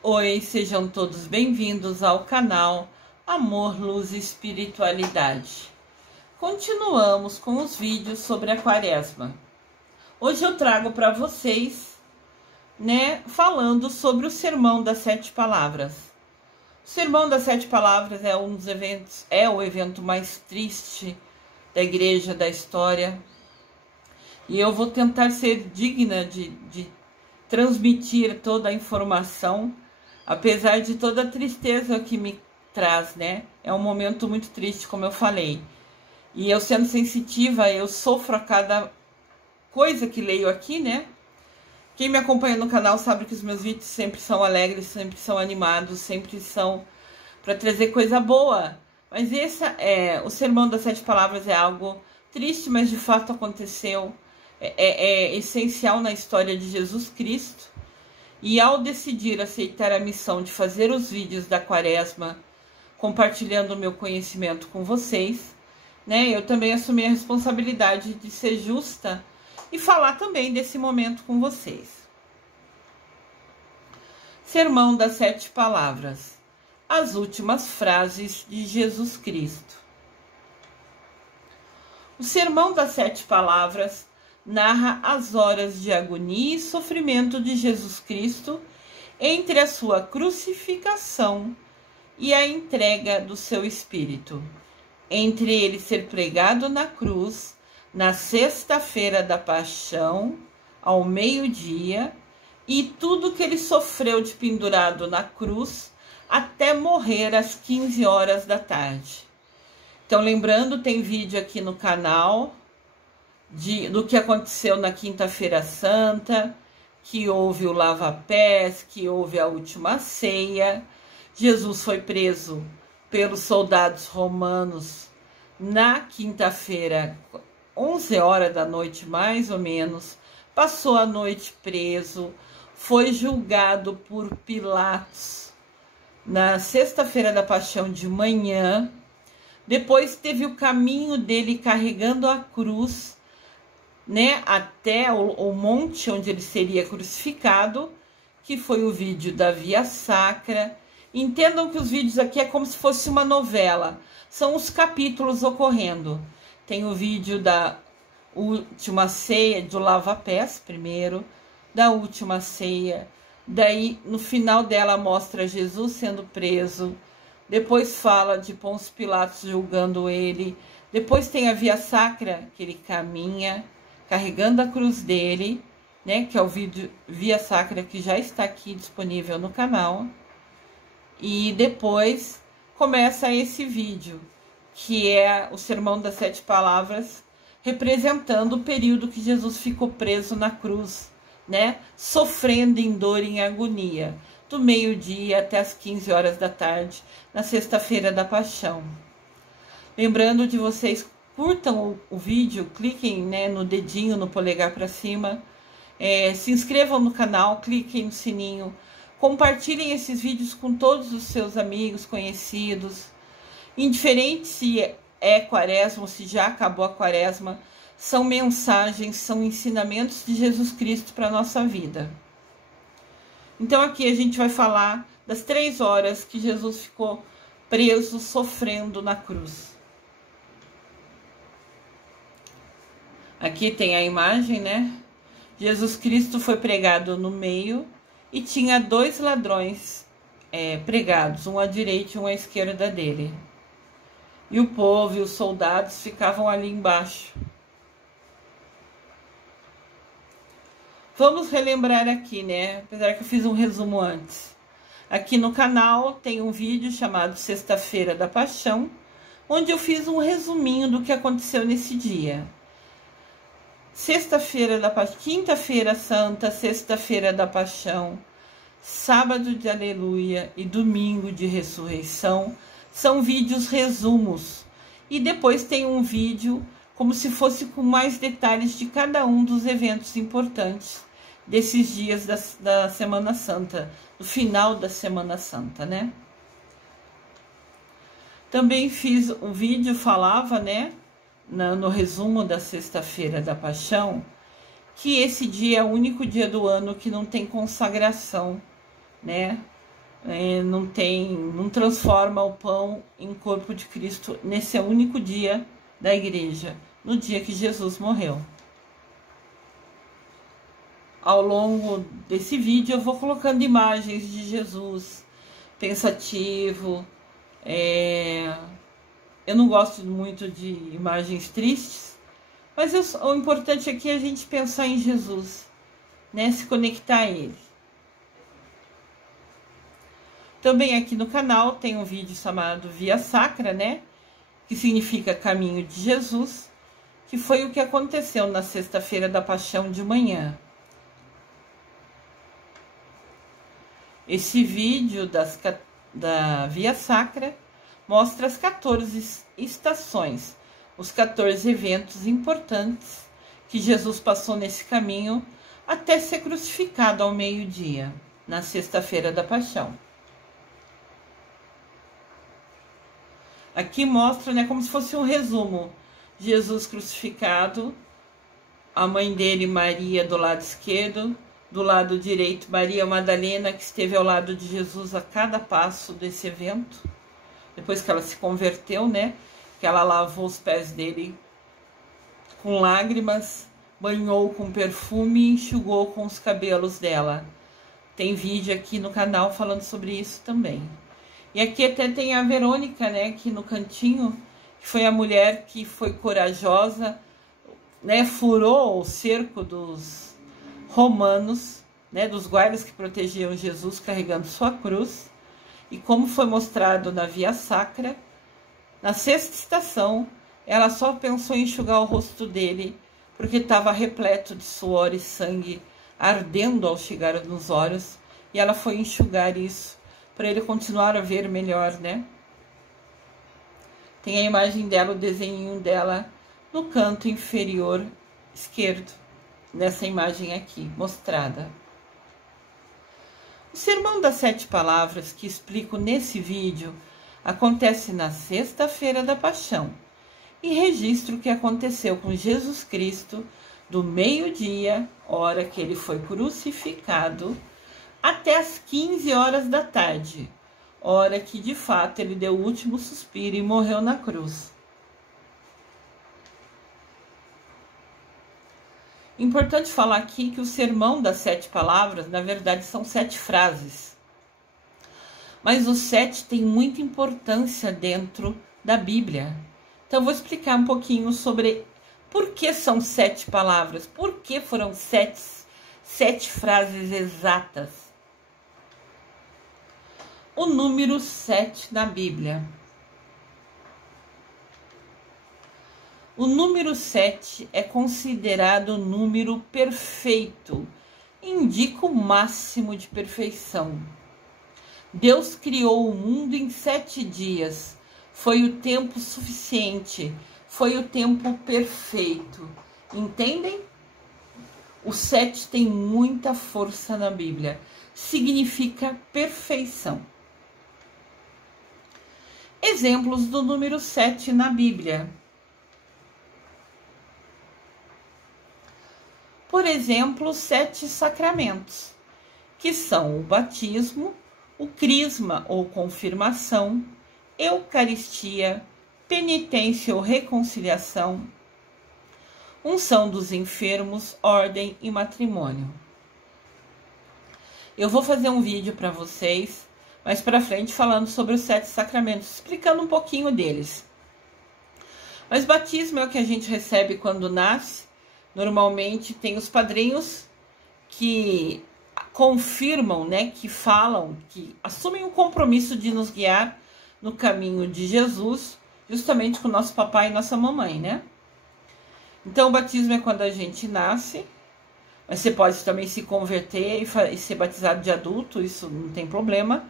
Oi, sejam todos bem-vindos ao canal Amor, Luz e Espiritualidade. Continuamos com os vídeos sobre a Quaresma. Hoje eu trago para vocês, falando sobre o Sermão das Sete Palavras. O Sermão das Sete Palavras é um dos eventos, é o evento mais triste da igreja, da história. E eu vou tentar ser digna de transmitir toda a informação, apesar de toda a tristeza que me traz, É um momento muito triste, como eu falei. E eu, sendo sensitiva, eu sofro a cada coisa que leio aqui, Quem me acompanha no canal sabe que os meus vídeos sempre são alegres, sempre são animados, sempre são para trazer coisa boa. Mas o Sermão das Sete Palavras é algo triste, mas de fato aconteceu. É essencial na história de Jesus Cristo. E ao decidir aceitar a missão de fazer os vídeos da Quaresma, compartilhando o meu conhecimento com vocês, eu também assumi a responsabilidade de ser justa e falar também desse momento com vocês. Sermão das Sete Palavras. As últimas frases de Jesus Cristo. O Sermão das Sete Palavras narra as horas de agonia e sofrimento de Jesus Cristo entre a sua crucificação e a entrega do seu espírito, entre ele ser pregado na cruz na sexta-feira da Paixão, ao meio-dia, e tudo que ele sofreu de pendurado na cruz até morrer às 15 horas da tarde. Então, lembrando, tem vídeo aqui no canal do que aconteceu na Quinta-feira Santa, que houve o lava-pés, que houve a última ceia. Jesus foi preso pelos soldados romanos na quinta-feira, 11 horas da noite mais ou menos, passou a noite preso, foi julgado por Pilatos na sexta-feira da Paixão de manhã, depois teve o caminho dele carregando a cruz, até o monte onde ele seria crucificado, que foi o vídeo da Via Sacra. Entendam que os vídeos aqui é como se fosse uma novela, são os capítulos ocorrendo. Tem o vídeo da última ceia, do lava-pés primeiro, da última ceia, daí no final dela mostra Jesus sendo preso, depois fala de Pôncio Pilatos julgando ele, depois tem a Via Sacra, que ele caminha carregando a cruz dele, que é o vídeo Via Sacra, que já está aqui disponível no canal. E depois começa esse vídeo, que é o Sermão das Sete Palavras, representando o período que Jesus ficou preso na cruz, sofrendo em dor e em agonia, do meio-dia até as 15 horas da tarde, na sexta-feira da Paixão. Lembrando de vocês, curtam o vídeo, cliquem no dedinho, no polegar para cima, se inscrevam no canal, cliquem no sininho, compartilhem esses vídeos com todos os seus amigos, conhecidos. Indiferente se é Quaresma ou se já acabou a Quaresma, são mensagens, são ensinamentos de Jesus Cristo para a nossa vida. Então aqui a gente vai falar das 3 horas que Jesus ficou preso, sofrendo na cruz. Aqui tem a imagem, Jesus Cristo foi pregado no meio e tinha 2 ladrões pregados, um à direita e um à esquerda dele. E o povo e os soldados ficavam ali embaixo. Vamos relembrar aqui, apesar que eu fiz um resumo antes. Aqui no canal tem um vídeo chamado Sexta-feira da Paixão, onde eu fiz um resuminho do que aconteceu nesse dia. Sexta-feira da Paixão, Quinta-feira Santa, Sexta-feira da Paixão, Sábado de Aleluia e Domingo de Ressurreição são vídeos resumos. E depois tem um vídeo como se fosse com mais detalhes de cada um dos eventos importantes desses dias da Semana Santa, do final da Semana Santa, Também fiz um vídeo, falava, no resumo da Sexta-feira da Paixão, que esse dia é o único dia do ano que não tem consagração, não transforma o pão em corpo de Cristo nesse único dia da igreja, no dia que Jesus morreu. Ao longo desse vídeo eu vou colocando imagens de Jesus pensativo. Eu não gosto muito de imagens tristes, mas o importante aqui é a gente pensar em Jesus, né? Se conectar a Ele. Também aqui no canal tem um vídeo chamado Via Sacra, né? Que significa caminho de Jesus, que foi o que aconteceu na sexta-feira da Paixão de manhã. Esse vídeo da Via Sacra mostra as 14 estações, os 14 eventos importantes que Jesus passou nesse caminho até ser crucificado ao meio-dia, na sexta-feira da Paixão. Aqui mostra, né, como se fosse um resumo. Jesus crucificado, a mãe dele, Maria, do lado esquerdo, do lado direito, Maria Madalena, que esteve ao lado de Jesus a cada passo desse evento. Depois que ela se converteu, né, que ela lavou os pés dele com lágrimas, banhou com perfume e enxugou com os cabelos dela. Tem vídeo aqui no canal falando sobre isso também. E aqui até tem a Verônica, né, aqui no cantinho, que foi a mulher que foi corajosa, né, furou o cerco dos romanos, né, dos guardas que protegiam Jesus carregando sua cruz. E como foi mostrado na Via Sacra, na sexta estação, ela só pensou em enxugar o rosto dele, porque estava repleto de suor e sangue ardendo ao chegar nos olhos, e ela foi enxugar isso para ele continuar a ver melhor, né? Tem a imagem dela, o desenho dela no canto inferior esquerdo, nessa imagem aqui mostrada. O Sermão das 7 Palavras que explico nesse vídeo acontece na sexta-feira da Paixão e registra o que aconteceu com Jesus Cristo do meio-dia, hora que ele foi crucificado, até as 15 horas da tarde, hora que de fato ele deu o último suspiro e morreu na cruz. Importante falar aqui que o Sermão das 7 Palavras, na verdade, são 7 frases. Mas o 7 tem muita importância dentro da Bíblia. Então, eu vou explicar um pouquinho sobre por que são 7 palavras, por que foram 7 frases exatas. O número 7 na Bíblia. O número 7 é considerado o número perfeito, indica o máximo de perfeição. Deus criou o mundo em 7 dias, foi o tempo suficiente, foi o tempo perfeito. Entendem? O 7 tem muita força na Bíblia, significa perfeição. Exemplos do número 7 na Bíblia. Por exemplo, 7 sacramentos, que são o batismo, o crisma ou confirmação, eucaristia, penitência ou reconciliação, unção dos enfermos, ordem e matrimônio. Eu vou fazer um vídeo para vocês mais para frente falando sobre os 7 sacramentos, explicando um pouquinho deles. Mas batismo é o que a gente recebe quando nasce. Normalmente tem os padrinhos que confirmam, né, que falam, que assumem o compromisso de nos guiar no caminho de Jesus, justamente com nosso papai e nossa mamãe, né? Então, o batismo é quando a gente nasce, mas você pode também se converter e ser batizado de adulto, isso não tem problema.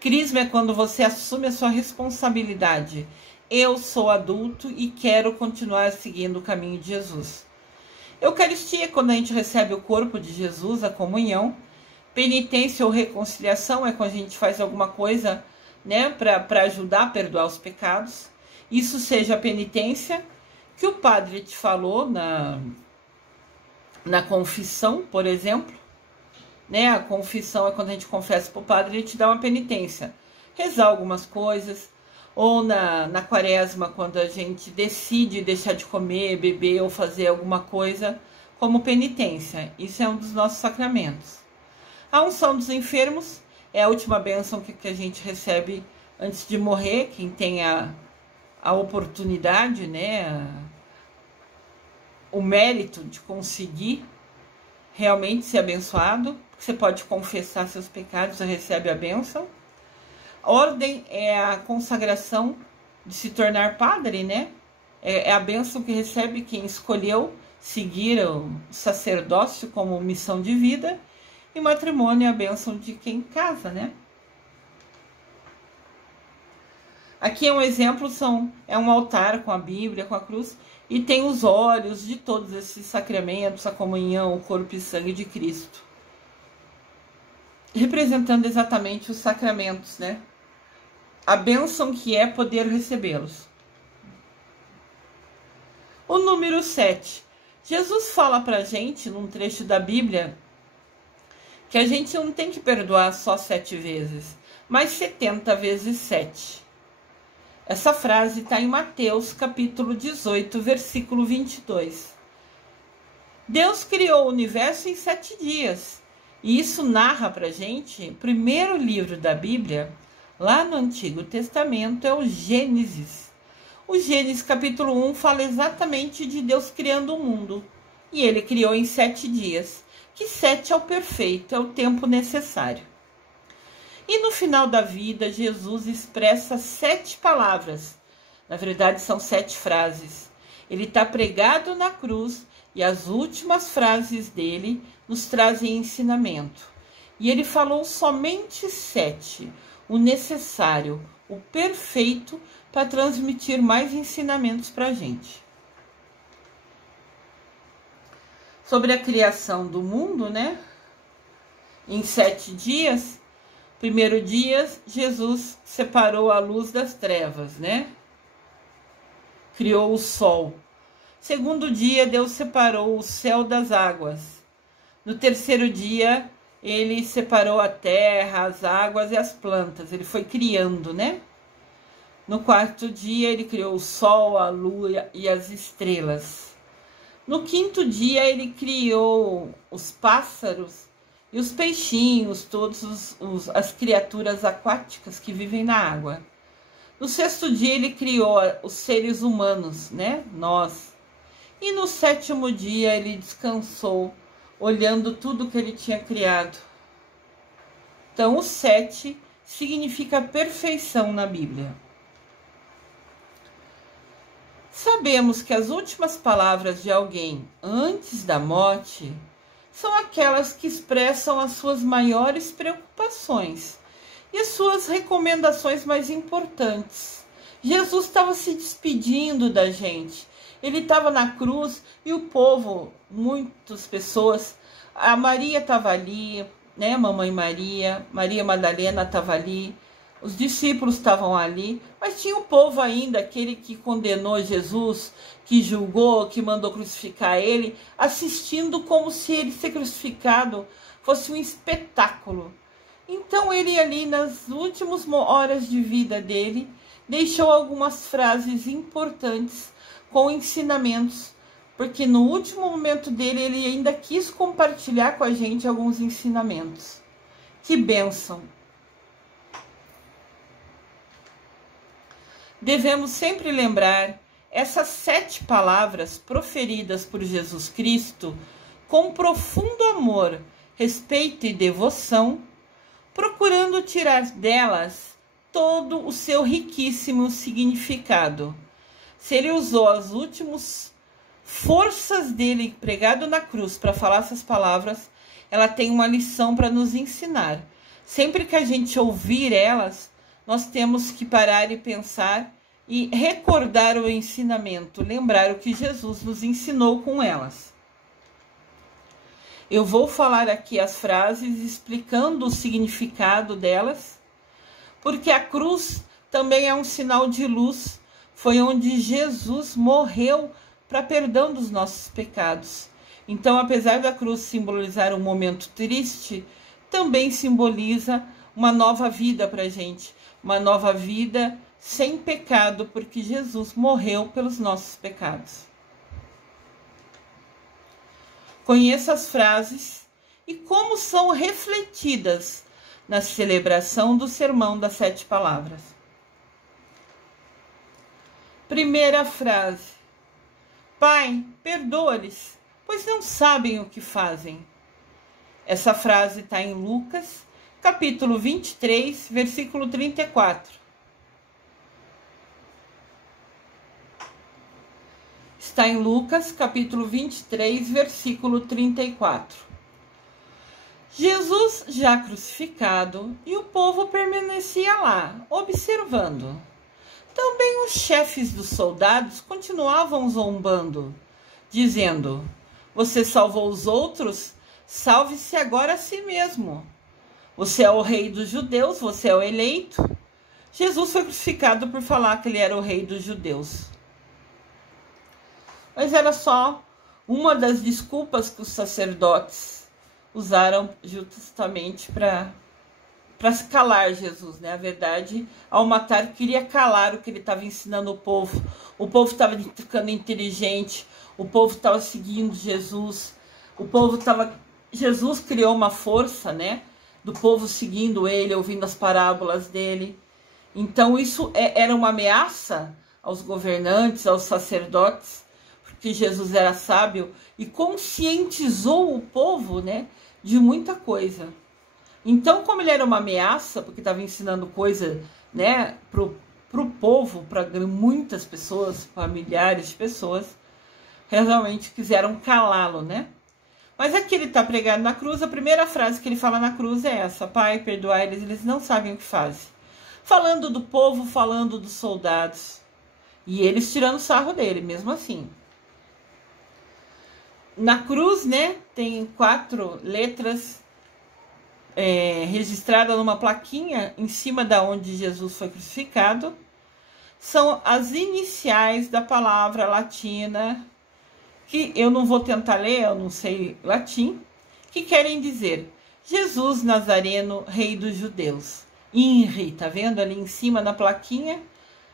Crisma é quando você assume a sua responsabilidade. Eu sou adulto e quero continuar seguindo o caminho de Jesus. Eucaristia é quando a gente recebe o corpo de Jesus, a comunhão. Penitência ou reconciliação é quando a gente faz alguma coisa, né, para ajudar a perdoar os pecados. Isso seja a penitência que o padre te falou na confissão, por exemplo, né? A confissão é quando a gente confessa para o padre, ele te dá uma penitência. Rezar algumas coisas, ou na quaresma, quando a gente decide deixar de comer, beber ou fazer alguma coisa como penitência. Isso é um dos nossos sacramentos. A unção dos enfermos é a última bênção que a gente recebe antes de morrer, quem tem a oportunidade, né, o mérito de conseguir realmente ser abençoado. Você pode confessar seus pecados e recebe a bênção. Ordem é a consagração de se tornar padre, né? É a bênção que recebe quem escolheu seguir o sacerdócio como missão de vida. E matrimônio é a bênção de quem casa, né? Aqui é um exemplo, é um altar com a Bíblia, com a cruz, e tem os olhos de todos esses sacramentos, a comunhão, o corpo e sangue de Cristo. Representando exatamente os sacramentos, né? A bênção que é poder recebê-los. O número 7. Jesus fala pra gente, num trecho da Bíblia, que a gente não tem que perdoar só 7 vezes, mas 70 vezes 7. Essa frase está em Mateus, capítulo 18, versículo 22. Deus criou o universo em 7 dias. E isso narra pra gente, o primeiro livro da Bíblia, lá no Antigo Testamento, é o Gênesis. O Gênesis, capítulo 1, fala exatamente de Deus criando o mundo. E ele criou em 7 dias. Que 7 é o perfeito, é o tempo necessário. E no final da vida, Jesus expressa 7 palavras. Na verdade, são 7 frases. Ele está pregado na cruz e as últimas frases dele nos trazem ensinamento. E ele falou somente 7, o necessário, o perfeito, para transmitir mais ensinamentos para a gente. Sobre a criação do mundo, né? Em 7 dias, primeiro dia, Jesus separou a luz das trevas, né? Criou o sol. Segundo dia, Deus separou o céu das águas. No terceiro dia, ele separou a terra, as águas e as plantas. Ele foi criando, né? No quarto dia, ele criou o sol, a lua e as estrelas. No quinto dia, ele criou os pássaros e os peixinhos, todas as criaturas aquáticas que vivem na água. No sexto dia, ele criou os seres humanos, né? Nós. E no sétimo dia, ele descansou, olhando tudo que ele tinha criado. Então, o 7 significa perfeição na Bíblia. Sabemos que as últimas palavras de alguém antes da morte são aquelas que expressam as suas maiores preocupações e as suas recomendações mais importantes. Jesus estava se despedindo da gente. Ele estava na cruz e o povo, muitas pessoas, a Maria estava ali, né? Mamãe Maria, Maria Madalena estava ali, os discípulos estavam ali, mas tinha o povo ainda, aquele que condenou Jesus, que julgou, que mandou crucificar ele, assistindo como se ele ser crucificado fosse um espetáculo. Então ele ali, nas últimas horas de vida dele, deixou algumas frases importantes com ensinamentos, porque no último momento dele, ele ainda quis compartilhar com a gente alguns ensinamentos. Que bênção! Devemos sempre lembrar essas 7 palavras proferidas por Jesus Cristo com profundo amor, respeito e devoção, procurando tirar delas todo o seu riquíssimo significado. Se ele usou as últimas forças dele pregado na cruz para falar essas palavras, ela tem uma lição para nos ensinar. Sempre que a gente ouvir elas, nós temos que parar e pensar e recordar o ensinamento, lembrar o que Jesus nos ensinou com elas. Eu vou falar aqui as frases explicando o significado delas, porque a cruz também é um sinal de luz. Foi onde Jesus morreu para perdão dos nossos pecados. Então, apesar da cruz simbolizar um momento triste, também simboliza uma nova vida para a gente, uma nova vida sem pecado, porque Jesus morreu pelos nossos pecados. Conheça as frases e como são refletidas na celebração do Sermão das 7 Palavras. Primeira frase: Pai, perdoa-lhes, pois não sabem o que fazem. Essa frase está em Lucas, capítulo 23, versículo 34. Está em Lucas, capítulo 23, versículo 34. Jesus já crucificado e o povo permanecia lá, observando. Também os chefes dos soldados continuavam zombando, dizendo: Você salvou os outros? Salve-se agora a si mesmo. Você é o rei dos judeus, você é o eleito. Jesus foi crucificado por falar que ele era o rei dos judeus. Mas era só uma das desculpas que os sacerdotes usaram justamente para calar Jesus, né? A verdade, ao matar, queria calar o que ele estava ensinando o povo. O povo estava ficando inteligente, o povo estava seguindo Jesus, Jesus criou uma força, né? Do povo seguindo ele, ouvindo as parábolas dele. Então isso era uma ameaça aos governantes, aos sacerdotes, porque Jesus era sábio e conscientizou o povo, né, de muita coisa. Então, como ele era uma ameaça, porque estava ensinando coisa, né, pro povo, para muitas pessoas, para milhares de pessoas, realmente quiseram calá-lo, né? Mas aqui ele está pregado na cruz, a primeira frase que ele fala na cruz é essa: Pai, perdoai eles não sabem o que fazem. Falando do povo, falando dos soldados. E eles tirando sarro dele, mesmo assim. Na cruz, né, tem 4 letras registradas numa plaquinha em cima da onde Jesus foi crucificado. São as iniciais da palavra latina, que eu não vou tentar ler, eu não sei latim, que querem dizer: Jesus Nazareno, Rei dos Judeus. INRI, tá vendo ali em cima na plaquinha?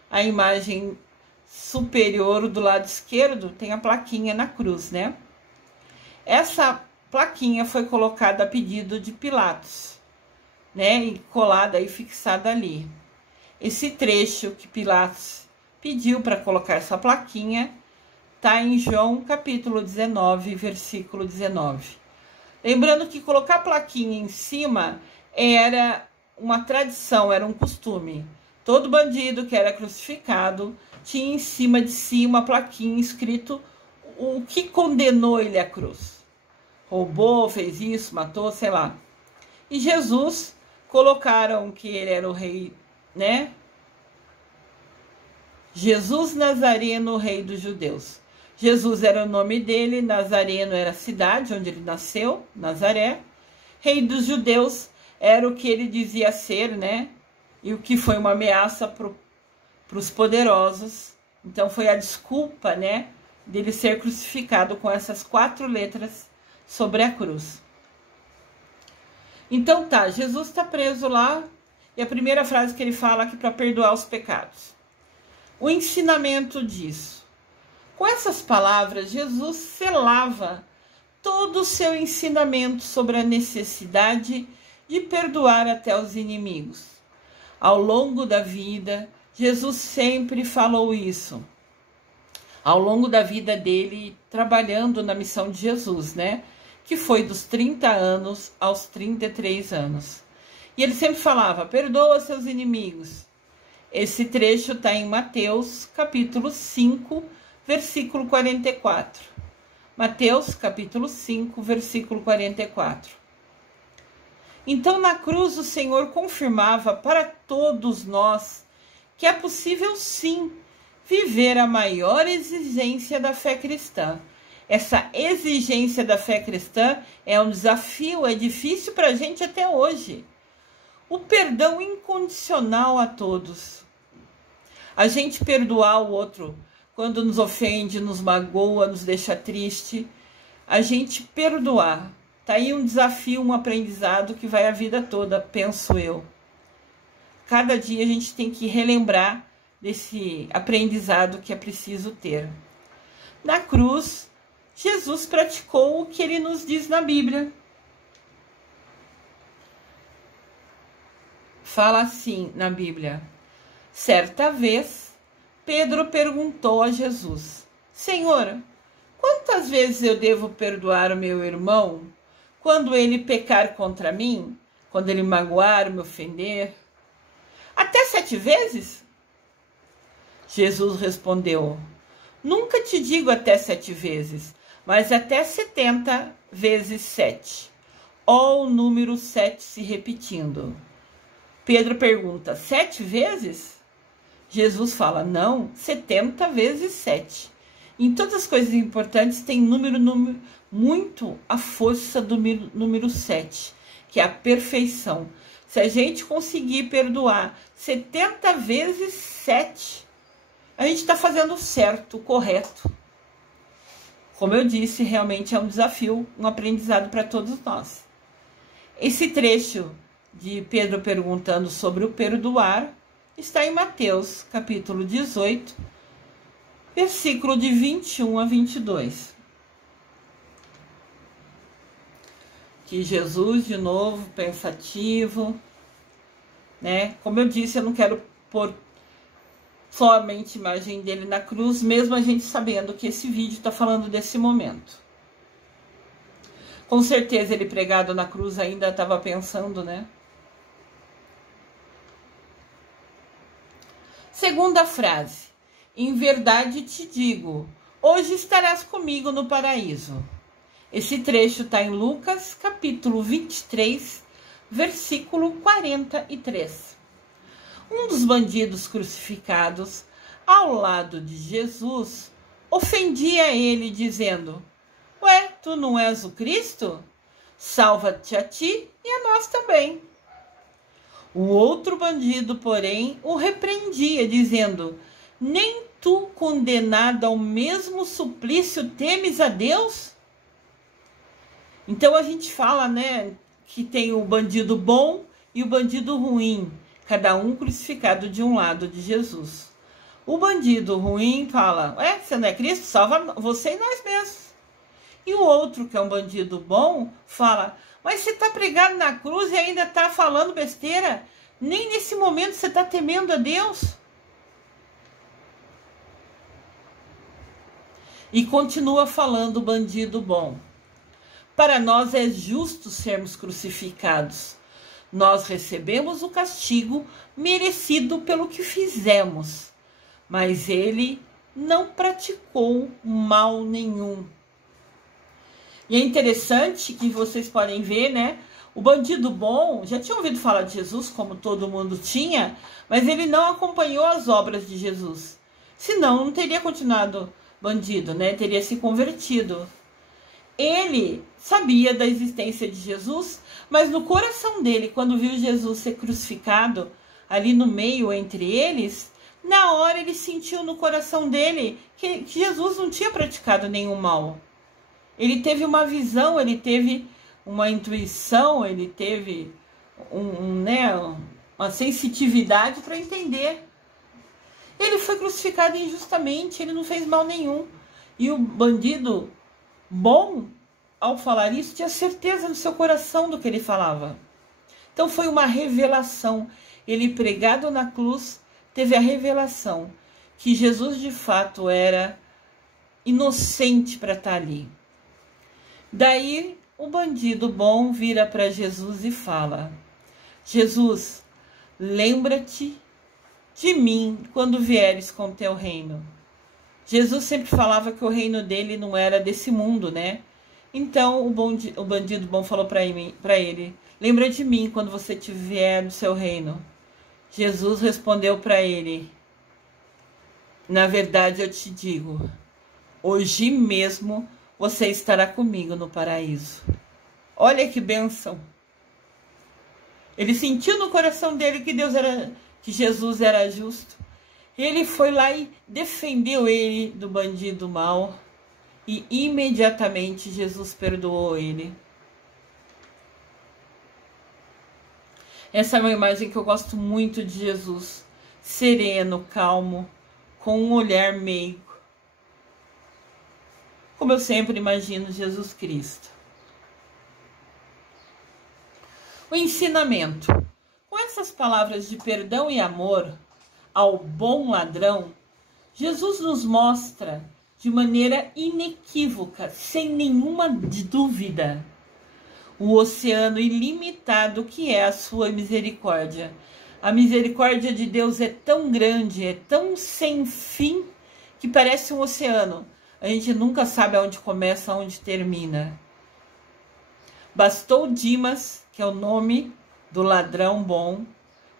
A imagem superior do lado esquerdo tem a plaquinha na cruz, né? Essa plaquinha foi colocada a pedido de Pilatos, né? E colada e fixada ali. Esse trecho que Pilatos pediu para colocar essa plaquinha está em João capítulo 19, versículo 19. Lembrando que colocar a plaquinha em cima era uma tradição, era um costume. Todo bandido que era crucificado tinha em cima de si uma plaquinha escrito o que condenou ele à cruz. Roubou, fez isso, matou, sei lá. E Jesus, colocaram que ele era o rei, né? Jesus Nazareno, Rei dos Judeus. Jesus era o nome dele, Nazareno era a cidade onde ele nasceu, Nazaré. Rei dos Judeus era o que ele dizia ser, né? E o que foi uma ameaça para os poderosos. Então foi a desculpa, né, dele ser crucificado com essas 4 letras sobre a cruz. Então tá, Jesus está preso lá e a primeira frase que ele fala aqui para perdoar os pecados. O ensinamento disso. Com essas palavras, Jesus selava todo o seu ensinamento sobre a necessidade de perdoar até os inimigos. Ao longo da vida, Jesus sempre falou isso. Ao longo da vida dele, trabalhando na missão de Jesus, né? Que foi dos 30 anos aos 33 anos. E ele sempre falava: perdoa seus inimigos. Esse trecho está em Mateus, capítulo 5, versículo 44. Mateus, capítulo 5, versículo 44. Então, na cruz, o Senhor confirmava para todos nós que é possível, sim, viver a maior exigência da fé cristã. Essa exigência da fé cristã é um desafio, é difícil para a gente até hoje. O perdão incondicional a todos. A gente perdoar o outro quando nos ofende, nos magoa, nos deixa triste. a gente perdoar. Tá aí um desafio, um aprendizado que vai a vida toda, penso eu. Cada dia a gente tem que relembrar desse aprendizado que é preciso ter. Na cruz, Jesus praticou o que ele nos diz na Bíblia. Fala assim na Bíblia: certa vez, Pedro perguntou a Jesus: Senhor, quantas vezes eu devo perdoar o meu irmão quando ele pecar contra mim? Quando ele magoar, me ofender? Até 7 vezes? Jesus respondeu: nunca te digo até 7 vezes, mas até 70 vezes 7. Ó, o número 7 se repetindo. Pedro pergunta: 7 vezes? Jesus fala: não, 70 vezes 7. Em todas as coisas importantes tem número muito a força do número 7, que é a perfeição. Se a gente conseguir perdoar 70 vezes 7, a gente está fazendo certo, correto. Como eu disse, realmente é um desafio, um aprendizado para todos nós. Esse trecho de Pedro perguntando sobre o perdoar está em Mateus, capítulo 18, versículo de 21 a 22. Que Jesus, de novo, pensativo, né? Como eu disse, eu não quero pôr somente a imagem dele na cruz, mesmo a gente sabendo que esse vídeo está falando desse momento. Com certeza ele pregado na cruz ainda estava pensando, né? Segunda frase: em verdade te digo, hoje estarás comigo no paraíso. Esse trecho está em Lucas, capítulo 23, versículo 43. Um dos bandidos crucificados ao lado de Jesus ofendia ele, dizendo: ué, tu não és o Cristo? Salva-te a ti e a nós também. O outro bandido, porém, o repreendia, dizendo: nem tu, condenado ao mesmo suplício, temes a Deus? Então a gente fala, né, que tem o bandido bom e o bandido ruim, cada um crucificado de um lado de Jesus. O bandido ruim fala: você não é Cristo? Salva você e nós mesmos. E o outro, que é um bandido bom, fala: mas você está pregado na cruz e ainda está falando besteira? Nem nesse momento você está temendo a Deus? E continua falando o bandido bom: para nós é justo sermos crucificados. Nós recebemos o castigo merecido pelo que fizemos, mas ele não praticou mal nenhum. E é interessante que vocês podem ver, né? O bandido bom já tinha ouvido falar de Jesus, como todo mundo tinha, mas ele não acompanhou as obras de Jesus. Senão, não teria continuado bandido, né? Teria se convertido. Ele sabia da existência de Jesus, mas no coração dele, quando viu Jesus ser crucificado ali no meio entre eles, na hora ele sentiu no coração dele que Jesus não tinha praticado nenhum mal. Ele teve uma visão, ele teve uma intuição, ele teve uma sensitividade para entender. Ele foi crucificado injustamente, ele não fez mal nenhum. E o bandido bom, ao falar isso, tinha certeza no seu coração do que ele falava. Então foi uma revelação. Ele, pregado na cruz, teve a revelação que Jesus de fato era inocente para estar ali. Daí o bandido bom vira para Jesus e fala: Jesus, lembra-te de mim quando vieres com teu reino. Jesus sempre falava que o reino dele não era desse mundo, né? Então o bandido bom falou para ele: lembra de mim quando você tiver no seu reino. Jesus respondeu para ele: na verdade eu te digo, hoje mesmo você estará comigo no paraíso. Olha que bênção. Ele sentiu no coração dele que Jesus era justo. Ele foi lá e defendeu ele do bandido mau. e imediatamente Jesus perdoou ele. Essa é uma imagem que eu gosto muito de Jesus, sereno, calmo, com um olhar meigo, como eu sempre imagino Jesus Cristo. O ensinamento. Com essas palavras de perdão e amor ao bom ladrão, Jesus nos mostra de maneira inequívoca, sem nenhuma dúvida, o oceano ilimitado que é a sua misericórdia. A misericórdia de Deus é tão grande, é tão sem fim, que parece um oceano. A gente nunca sabe aonde começa, aonde termina. Bastou Dimas, que é o nome do ladrão bom,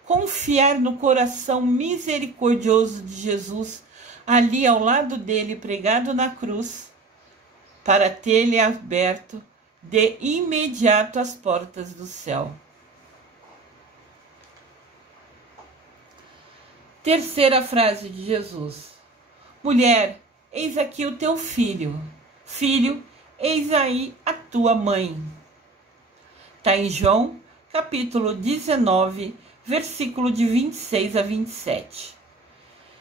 confiar no coração misericordioso de Jesus, ali ao lado dele, pregado na cruz, para ter-lhe aberto de imediato as portas do céu. Terceira frase de Jesus. Mulher, eis aqui o teu filho. Filho, eis aí a tua mãe. Está em João, capítulo 19, versículo de 26 a 27.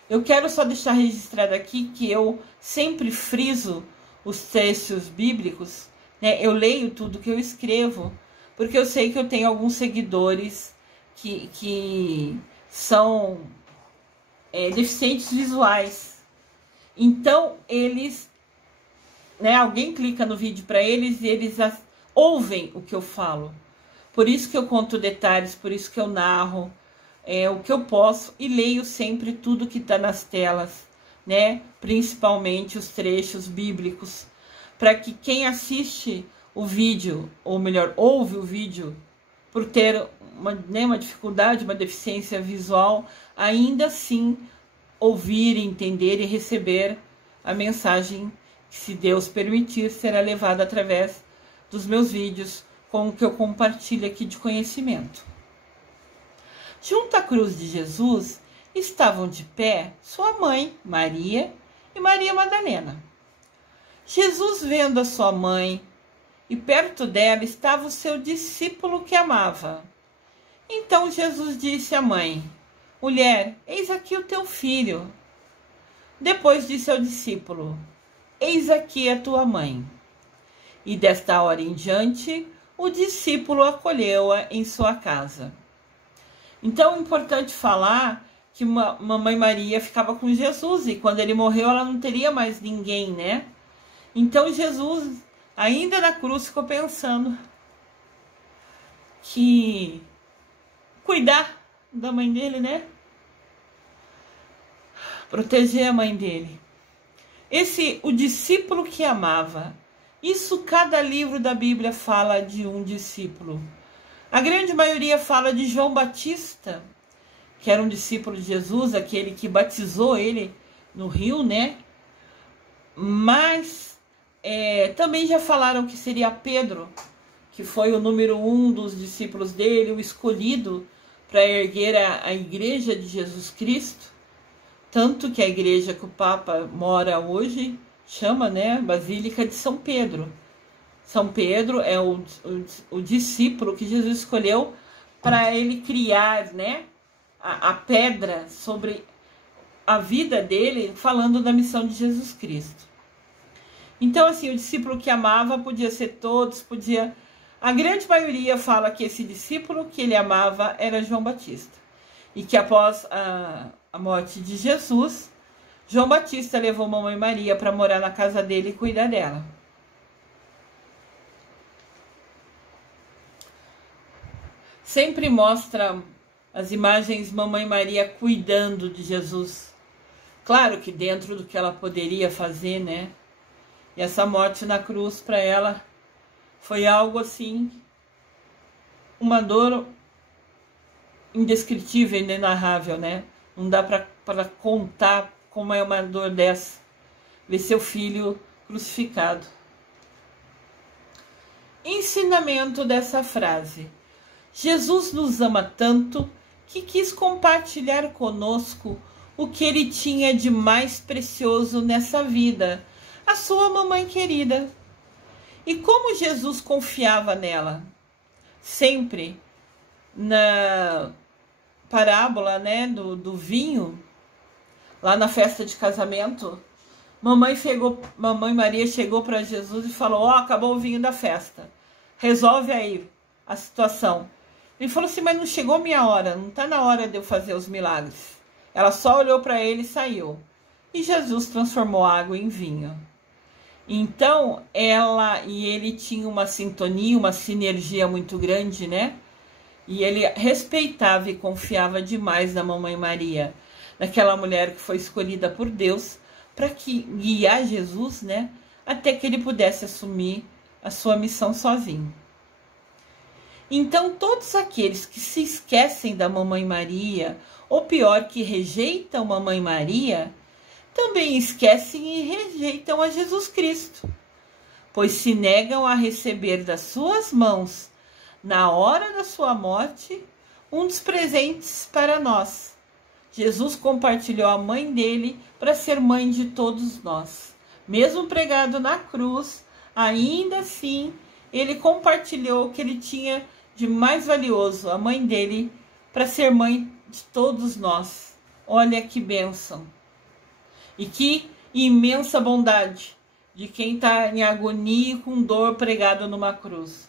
Eu quero só deixar registrado aqui que eu sempre friso os textos bíblicos, né? Eu leio tudo que eu escrevo, porque eu sei que eu tenho alguns seguidores que são deficientes visuais. Então, eles, né, alguém clica no vídeo para eles e eles ouvem o que eu falo. Por isso que eu conto detalhes, por isso que eu narro o que eu posso e leio sempre tudo que está nas telas, né? Principalmente os trechos bíblicos, para que quem assiste o vídeo, ou melhor, ouve o vídeo, por ter uma dificuldade, uma deficiência visual, ainda assim ouvir, entender e receber a mensagem que, se Deus permitir, será levada através dos meus vídeos, com o que eu compartilho aqui de conhecimento. Junto à cruz de Jesus estavam de pé sua mãe, Maria, e Maria Madalena. Jesus, vendo a sua mãe, e perto dela estava o seu discípulo que amava. Então Jesus disse à mãe: Mulher, eis aqui o teu filho. Depois disse ao discípulo: Eis aqui a tua mãe. E desta hora em diante, o discípulo acolheu-a em sua casa. Então é importante falar que Mamãe Maria ficava com Jesus, e quando ele morreu ela não teria mais ninguém, né? Então Jesus, ainda na cruz, ficou pensando que cuidar da mãe dele, né? Proteger a mãe dele. O discípulo que amava. Isso cada livro da Bíblia fala de um discípulo. A grande maioria fala de João Batista, que era um discípulo de Jesus, aquele que batizou ele no rio, né? Mas também já falaram que seria Pedro, que foi o número 1 dos discípulos dele, o escolhido para erguer a igreja de Jesus Cristo. Tanto que a igreja que o Papa mora hoje chama, né, Basílica de São Pedro. São Pedro é o discípulo que Jesus escolheu para ele criar, né, a pedra sobre a vida dele, falando da missão de Jesus Cristo. Então, assim, o discípulo que amava podia ser todos, podia... A grande maioria fala que esse discípulo que ele amava era João Batista. E que após a morte de Jesus, João Batista levou Mamãe Maria para morar na casa dele e cuidar dela. Sempre mostra as imagens Mamãe Maria cuidando de Jesus. Claro que dentro do que ela poderia fazer, né? E essa morte na cruz para ela foi algo assim, uma dor indescritível, inenarrável, né? Não dá para contar como é uma dor dessa, ver seu filho crucificado. Ensinamento dessa frase. Jesus nos ama tanto que quis compartilhar conosco o que ele tinha de mais precioso nessa vida, a sua mamãe querida. E como Jesus confiava nela, sempre na parábola, né, do vinho, lá na festa de casamento, mamãe Maria chegou para Jesus e falou: ó, acabou o vinho da festa, resolve aí a situação. Ele falou assim: mas não chegou a minha hora, não está na hora de eu fazer os milagres. Ela só olhou para ele e saiu. E Jesus transformou a água em vinho. Então, ela e ele tinham uma sintonia, uma sinergia muito grande, né? E ele respeitava e confiava demais na mamãe Maria, naquela mulher que foi escolhida por Deus para guiar Jesus, né? Até que ele pudesse assumir a sua missão sozinho. Então, todos aqueles que se esquecem da mamãe Maria, ou pior, que rejeitam a mamãe Maria, também esquecem e rejeitam a Jesus Cristo, pois se negam a receber das suas mãos, na hora da sua morte, um dos presentes para nós. Jesus compartilhou a mãe dele para ser mãe de todos nós. Mesmo pregado na cruz, ainda assim, ele compartilhou o que ele tinha de mais valioso, a mãe dele, para ser mãe de todos nós. Olha que bênção! E que imensa bondade de quem está em agonia e com dor pregado numa cruz.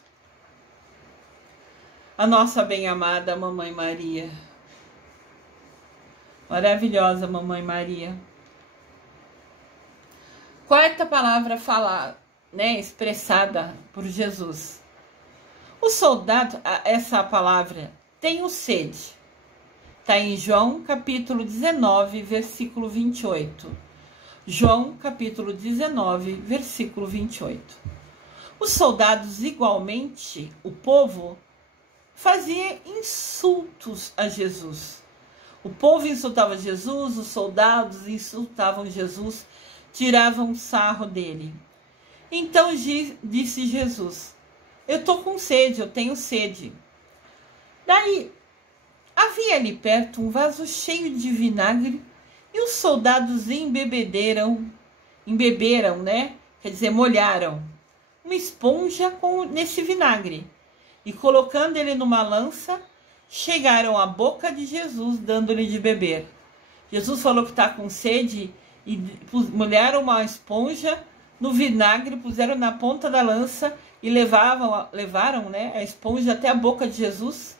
A nossa bem-amada Mamãe Maria. Maravilhosa Mamãe Maria. Quarta palavra falada, né, expressada por Jesus. O soldado, essa palavra, tem sede. Está em João capítulo 19, versículo 28. João capítulo 19, versículo 28. Os soldados, igualmente, o povo, fazia insultos a Jesus. O povo insultava Jesus, os soldados insultavam Jesus, tiravam sarro dele. Então disse Jesus: eu estou com sede, eu tenho sede. Daí, havia ali perto um vaso cheio de vinagre e os soldados embeberam, né? Quer dizer, molharam uma esponja nesse vinagre e, colocando ele numa lança, chegaram à boca de Jesus, dando-lhe de beber. Jesus falou que está com sede e molharam uma esponja no vinagre, puseram na ponta da lança e levaram, né, a esponja até a boca de Jesus.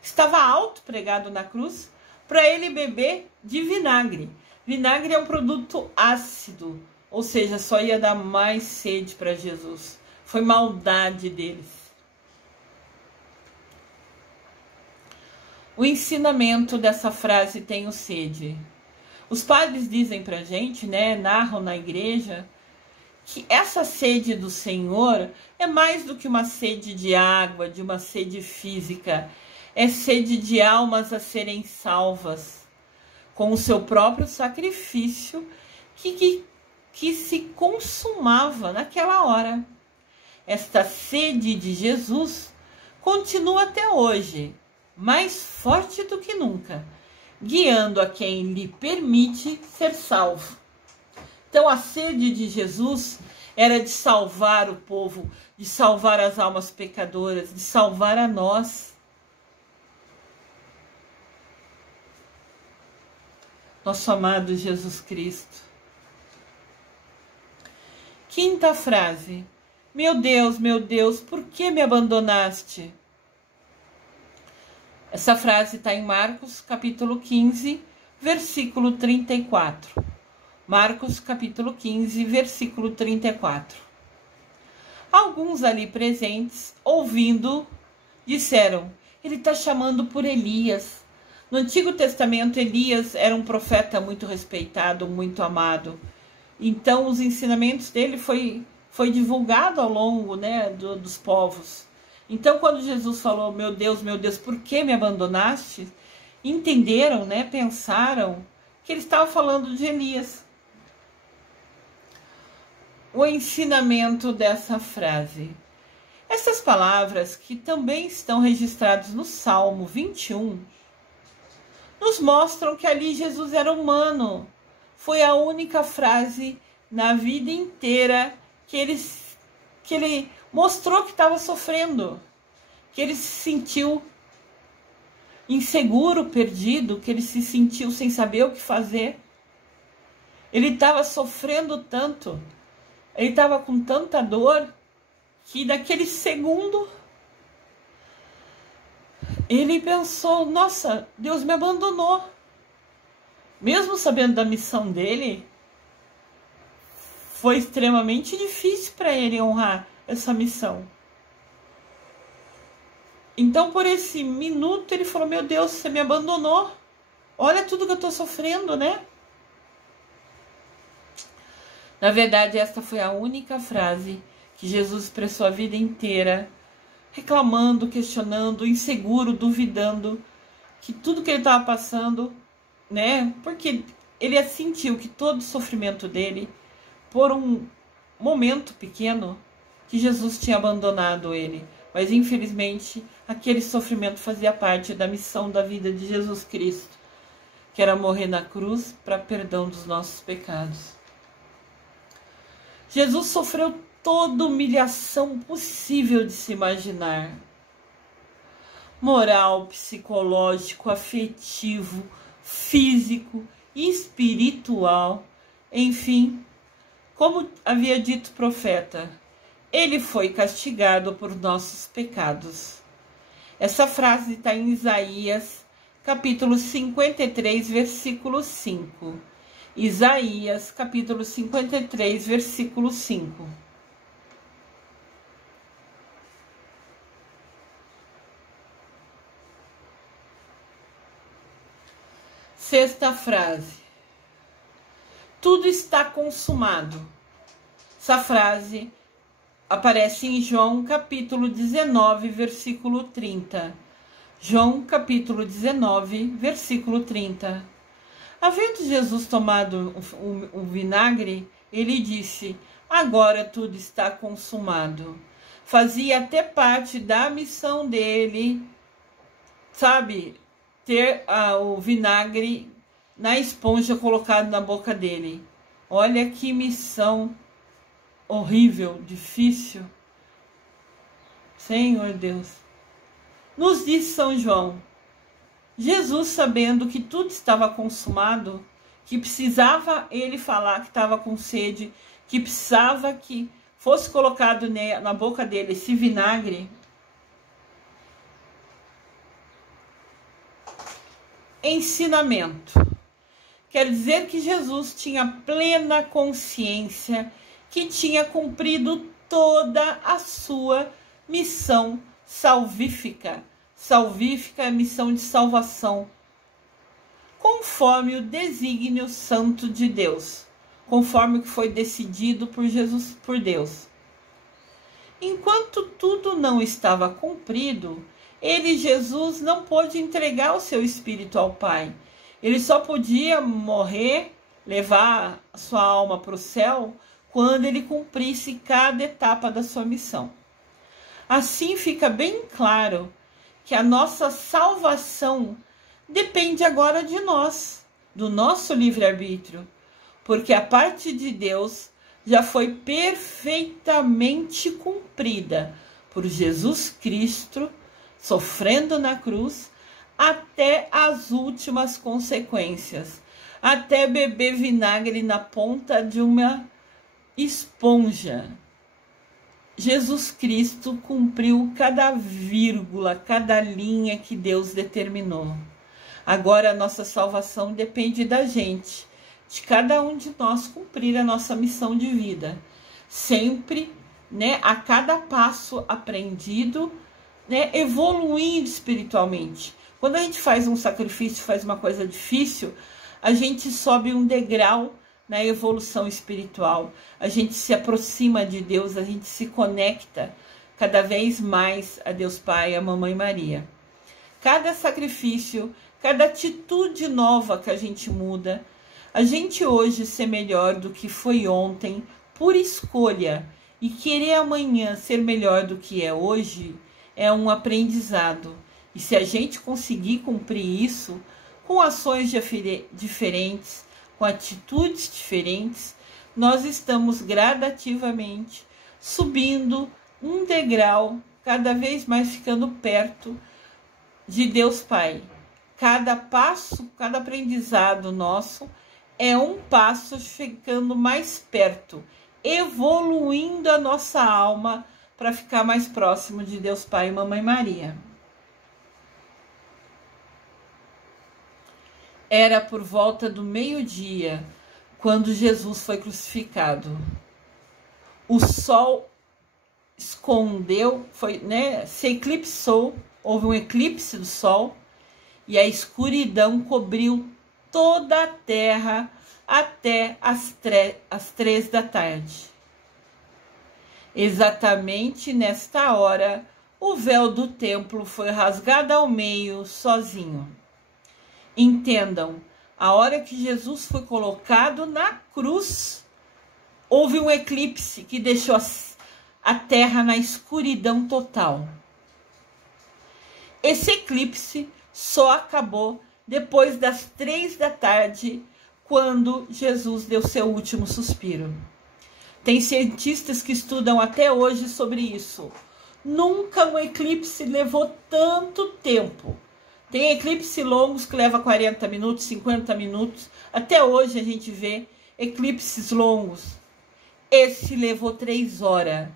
Estava alto, pregado na cruz, para ele beber de vinagre. Vinagre é um produto ácido, ou seja, só ia dar mais sede para Jesus. Foi maldade deles. O ensinamento dessa frase, tenho sede. Os padres dizem pra gente, né, narram na igreja, que essa sede do Senhor é mais do que uma sede de água, de uma sede física. É sede de almas a serem salvas, com o seu próprio sacrifício que se consumava naquela hora. Esta sede de Jesus continua até hoje, mais forte do que nunca, guiando a quem lhe permite ser salvo. Então a sede de Jesus era de salvar o povo, de salvar as almas pecadoras, de salvar a nós. Nosso amado Jesus Cristo. Quinta frase. Meu Deus, por que me abandonaste? Essa frase está em Marcos, capítulo 15, versículo 34. Marcos, capítulo 15, versículo 34. Alguns ali presentes, ouvindo, disseram: ele está chamando por Elias. No Antigo Testamento, Elias era um profeta muito respeitado, muito amado. Então, os ensinamentos dele foi divulgado ao longo, né, dos povos. Então, quando Jesus falou, meu Deus, por que me abandonaste? Entenderam, né, pensaram que ele estava falando de Elias. O ensinamento dessa frase. Essas palavras, que também estão registradas no Salmo 21, nos mostram que ali Jesus era humano. Foi a única frase na vida inteira que ele mostrou que estava sofrendo, que ele se sentiu inseguro, perdido, que ele se sentiu sem saber o que fazer. Ele estava sofrendo tanto, ele estava com tanta dor, que naquele segundo ele pensou: nossa, Deus me abandonou. Mesmo sabendo da missão dele, foi extremamente difícil para ele honrar essa missão. Então, por esse minuto, ele falou: meu Deus, você me abandonou. Olha tudo que eu estou sofrendo, né? Na verdade, esta foi a única frase que Jesus expressou a vida inteira, reclamando, questionando, inseguro, duvidando, que tudo que ele estava passando, né? Porque ele sentiu que todo o sofrimento dele, por um momento pequeno, que Jesus tinha abandonado ele. Mas, infelizmente, aquele sofrimento fazia parte da missão da vida de Jesus Cristo, que era morrer na cruz para perdão dos nossos pecados. Jesus sofreu toda humilhação possível de se imaginar. Moral, psicológico, afetivo, físico, espiritual, enfim, como havia dito o profeta, ele foi castigado por nossos pecados. Essa frase está em Isaías, capítulo 53, versículo 5. Isaías, capítulo 53, versículo 5. Sexta frase. Tudo está consumado. Essa frase aparece em João, capítulo 19, versículo 30. João, capítulo 19, versículo 30. Havendo Jesus tomado o vinagre, ele disse: agora tudo está consumado. Fazia até parte da missão dele, sabe, ter o vinagre na esponja colocado na boca dele. Olha que missão horrível, difícil. Senhor Deus. Nos diz São João: Jesus, sabendo que tudo estava consumado, que precisava ele falar que estava com sede, que precisava que fosse colocado na boca dele esse vinagre, ensinamento. Quer dizer que Jesus tinha plena consciência que tinha cumprido toda a sua missão salvífica. Salvífica é missão de salvação, conforme o desígnio santo de Deus, conforme o que foi decidido por Jesus, por Deus. Enquanto tudo não estava cumprido, ele, Jesus, não pôde entregar o seu espírito ao Pai. Ele só podia morrer, levar a sua alma para o céu, quando ele cumprisse cada etapa da sua missão. Assim fica bem claro que a nossa salvação depende agora de nós, do nosso livre-arbítrio, porque a parte de Deus já foi perfeitamente cumprida por Jesus Cristo, sofrendo na cruz, até as últimas consequências, até beber vinagre na ponta de uma esponja. Jesus Cristo cumpriu cada vírgula, cada linha que Deus determinou. Agora a nossa salvação depende da gente, de cada um de nós cumprir a nossa missão de vida. Sempre, né, a cada passo aprendido, né, evoluindo espiritualmente. Quando a gente faz um sacrifício, faz uma coisa difícil, a gente sobe um degrau na evolução espiritual, a gente se aproxima de Deus, a gente se conecta cada vez mais a Deus Pai e a Mamãe Maria. Cada sacrifício, cada atitude nova que a gente muda, a gente hoje ser melhor do que foi ontem, por escolha, e querer amanhã ser melhor do que é hoje, é um aprendizado. E se a gente conseguir cumprir isso, com ações diferentes, com atitudes diferentes, nós estamos gradativamente subindo um degrau, cada vez mais ficando perto de Deus Pai. Cada passo, cada aprendizado nosso é um passo ficando mais perto, evoluindo a nossa alma para ficar mais próximo de Deus Pai e Mamãe Maria. Era por volta do meio-dia, quando Jesus foi crucificado. O sol escondeu, se eclipsou, houve um eclipse do sol, e a escuridão cobriu toda a terra até as 3 da tarde. Exatamente nesta hora, o véu do templo foi rasgado ao meio sozinho. Entendam, a hora que Jesus foi colocado na cruz, houve um eclipse que deixou a terra na escuridão total. Esse eclipse só acabou depois das 3 da tarde, quando Jesus deu seu último suspiro. Tem cientistas que estudam até hoje sobre isso. Nunca um eclipse levou tanto tempo. Tem eclipses longos que levam 40 minutos, 50 minutos. Até hoje a gente vê eclipses longos. Esse levou 3 horas.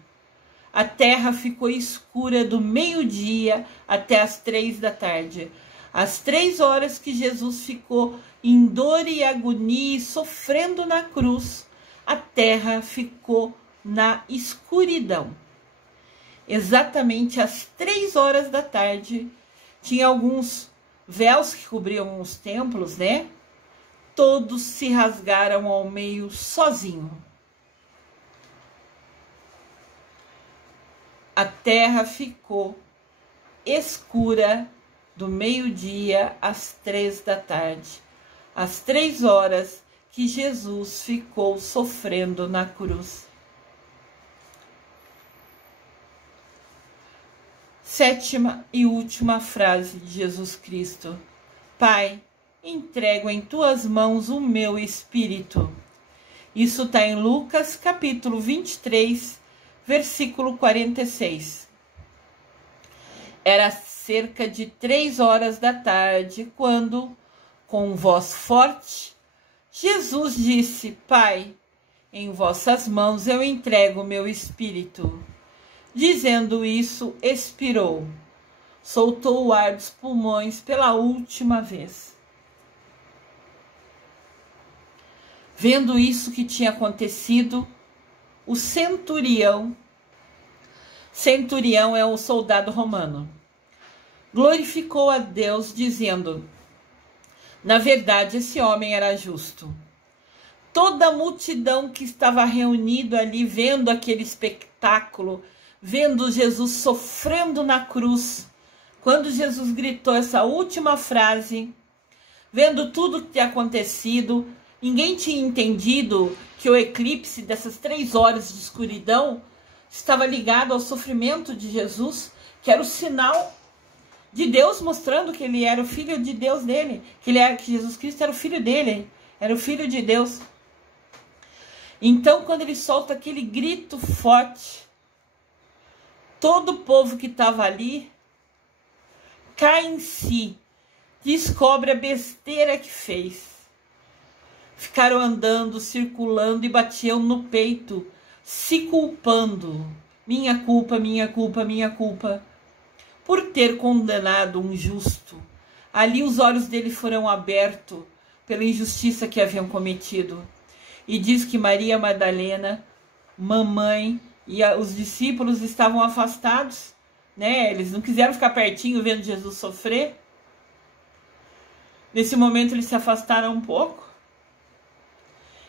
A terra ficou escura do meio-dia até as 3 da tarde. As 3 horas que Jesus ficou em dor e agonia e sofrendo na cruz, a terra ficou na escuridão. Exatamente às 3 horas da tarde, tinha alguns véus que cobriam os templos, né? Todos se rasgaram ao meio sozinho. A terra ficou escura do meio-dia às 3 da tarde. Às 3 horas que Jesus ficou sofrendo na cruz. 7ª e última frase de Jesus Cristo. Pai, entrego em tuas mãos o meu espírito. Isso está em Lucas capítulo 23, versículo 46. Era cerca de 3 horas da tarde, quando, com voz forte, Jesus disse: Pai, em vossas mãos eu entrego o meu espírito. Dizendo isso, expirou. Soltou o ar dos pulmões pela última vez. Vendo isso que tinha acontecido, o centurião é o soldado romano, glorificou a Deus, dizendo: na verdade, esse homem era justo. Toda a multidão que estava reunida ali, vendo aquele espetáculo, vendo Jesus sofrendo na cruz, quando Jesus gritou essa última frase, vendo tudo que tinha acontecido, ninguém tinha entendido que o eclipse dessas 3 horas de escuridão estava ligado ao sofrimento de Jesus, que era o sinal de Deus mostrando que ele era o Filho de Deus dele, que Jesus Cristo era o Filho dele, era o Filho de Deus. Então, quando ele solta aquele grito forte, todo o povo que estava ali cai em si, descobre a besteira que fez. Ficaram andando, circulando e batiam no peito, se culpando. Minha culpa, minha culpa, minha culpa. Por ter condenado um justo. Ali os olhos dele foram abertos pela injustiça que haviam cometido. E diz que Maria Madalena, mamãe e os discípulos estavam afastados, né? Eles não quiseram ficar pertinho vendo Jesus sofrer. Nesse momento eles se afastaram um pouco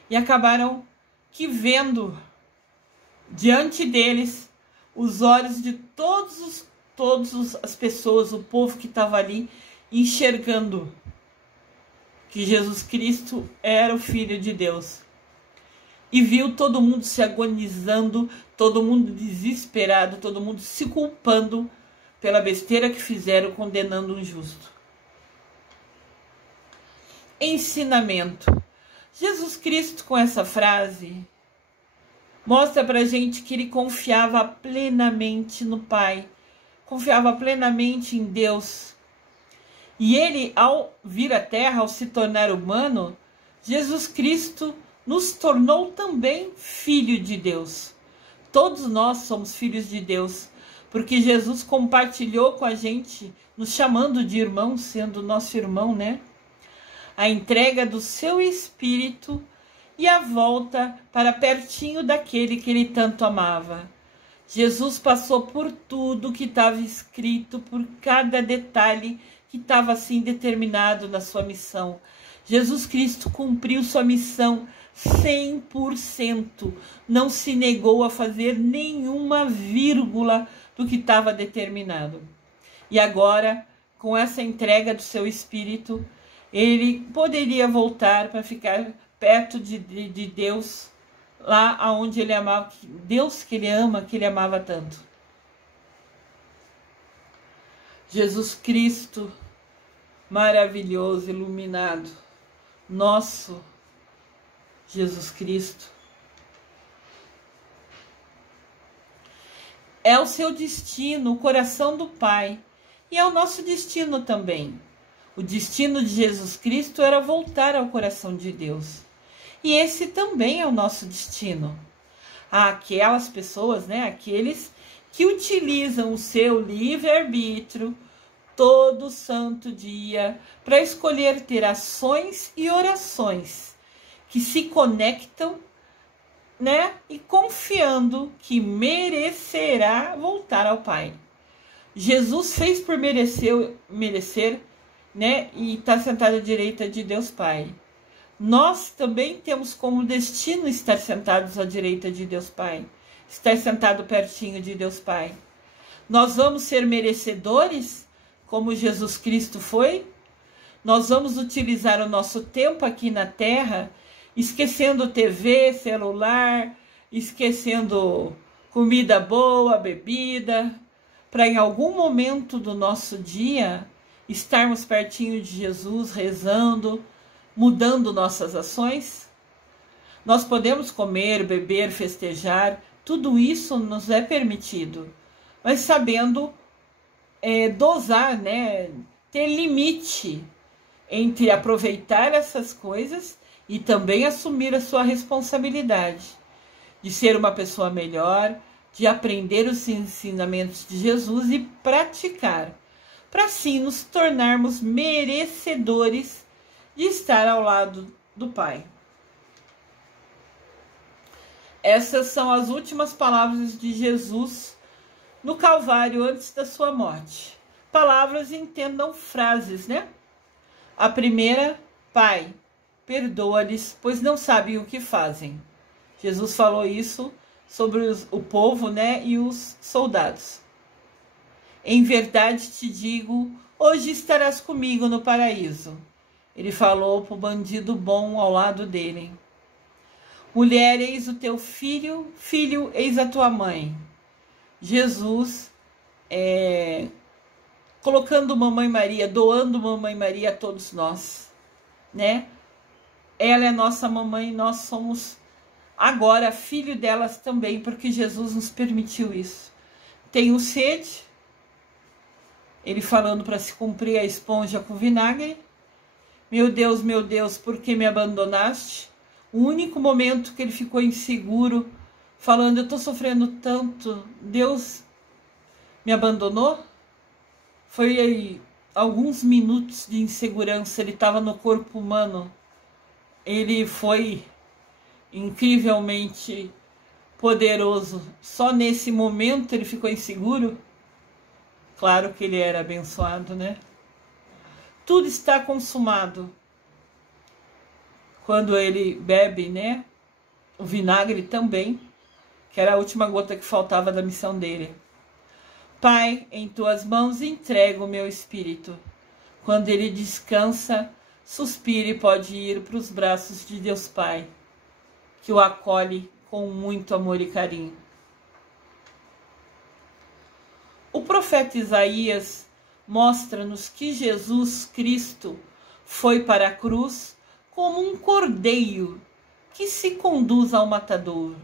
e acabaram que vendo diante deles os olhos de todas as pessoas, o povo que estava ali, enxergando que Jesus Cristo era o Filho de Deus. E viu todo mundo se agonizando, todo mundo desesperado, todo mundo se culpando pela besteira que fizeram, condenando um justo. Ensinamento. Jesus Cristo, com essa frase, Mostra pra gente que ele confiava plenamente no Pai, confiava plenamente em Deus. E ele, ao vir à Terra, ao se tornar humano, Jesus Cristo nos tornou também filho de Deus. Todos nós somos filhos de Deus, porque Jesus compartilhou com a gente, nos chamando de irmão, sendo nosso irmão, né? A entrega do seu Espírito e a volta para pertinho daquele que ele tanto amava. Jesus passou por tudo que estava escrito, por cada detalhe que estava assim determinado na sua missão. Jesus Cristo cumpriu sua missão 100%, não se negou a fazer nenhuma vírgula do que estava determinado. E agora, com essa entrega do seu Espírito, ele poderia voltar para ficar perto de Deus, lá aonde ele amava, Deus que ele ama, que ele amava tanto. Jesus Cristo, maravilhoso, iluminado, nosso Jesus Cristo, é o seu destino, o coração do Pai, e é o nosso destino também. O destino de Jesus Cristo era voltar ao coração de Deus. E esse também é o nosso destino. Há aquelas pessoas, né, aqueles que utilizam o seu livre-arbítrio todo santo dia para escolher ter ações e orações que se conectam, né, e confiando que merecerá voltar ao Pai. Jesus fez por merecer, né, e está sentado à direita de Deus Pai. Nós também temos como destino estar sentados à direita de Deus Pai, estar sentado pertinho de Deus Pai. Nós vamos ser merecedores, como Jesus Cristo foi? Nós vamos utilizar o nosso tempo aqui na Terra, esquecendo TV, celular, esquecendo comida boa, bebida, para em algum momento do nosso dia estarmos pertinho de Jesus, rezando, mudando nossas ações? Nós podemos comer, beber, festejar, tudo isso nos é permitido, mas sabendo dosar, né? Ter limite entre aproveitar essas coisas e também assumir a sua responsabilidade de ser uma pessoa melhor, de aprender os ensinamentos de Jesus e praticar, para assim nos tornarmos merecedores de estar ao lado do Pai. Essas são as últimas palavras de Jesus no Calvário antes da sua morte. Palavras, entendam frases, né? A primeira, Pai, perdoa-lhes, pois não sabem o que fazem. Jesus falou isso sobre o povo, né, e os soldados. Em verdade te digo, hoje estarás comigo no paraíso. Ele falou para o bandido bom ao lado dele. Mulher, eis o teu filho, filho, eis a tua mãe. Jesus, colocando Mamãe Maria, doando Mamãe Maria a todos nós, né? Ela é nossa mamãe, nós somos agora filho delas também, porque Jesus nos permitiu isso. Tenho sede, ele falando para se cumprir a esponja com vinagre. Meu Deus, por que me abandonaste? O único momento que ele ficou inseguro, falando, eu estou sofrendo tanto, Deus me abandonou? Foi aí alguns minutos de insegurança, ele estava no corpo humano. Ele foi incrivelmente poderoso. Só nesse momento ele ficou inseguro. Claro que ele era abençoado, né? Tudo está consumado. Quando ele bebe, né, o vinagre também, que era a última gota que faltava da missão dele. Pai, em tuas mãos entrego o meu espírito. Quando ele descansa, suspira e pode ir para os braços de Deus Pai, que o acolhe com muito amor e carinho. O profeta Isaías mostra-nos que Jesus Cristo foi para a cruz como um cordeiro que se conduz ao matador.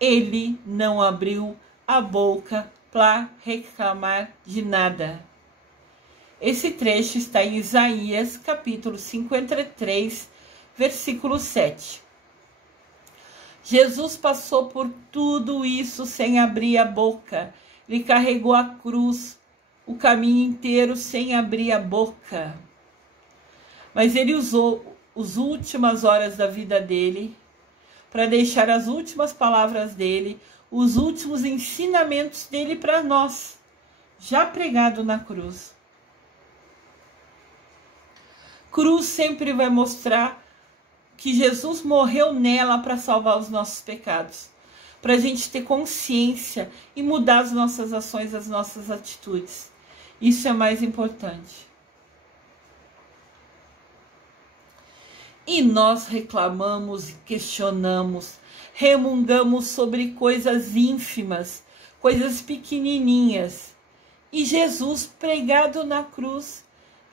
Ele não abriu a boca para reclamar de nada. Esse trecho está em Isaías, capítulo 53, versículo 7. Jesus passou por tudo isso sem abrir a boca. Ele carregou a cruz o caminho inteiro sem abrir a boca. Mas ele usou as últimas horas da vida dele para deixar as últimas palavras dele, os últimos ensinamentos dele para nós, já pregado na cruz. Cruz sempre vai mostrar que Jesus morreu nela para salvar os nossos pecados, para a gente ter consciência e mudar as nossas ações, as nossas atitudes. Isso é mais importante. E nós reclamamos, questionamos, remungamos sobre coisas ínfimas, coisas pequenininhas. E Jesus, pregado na cruz,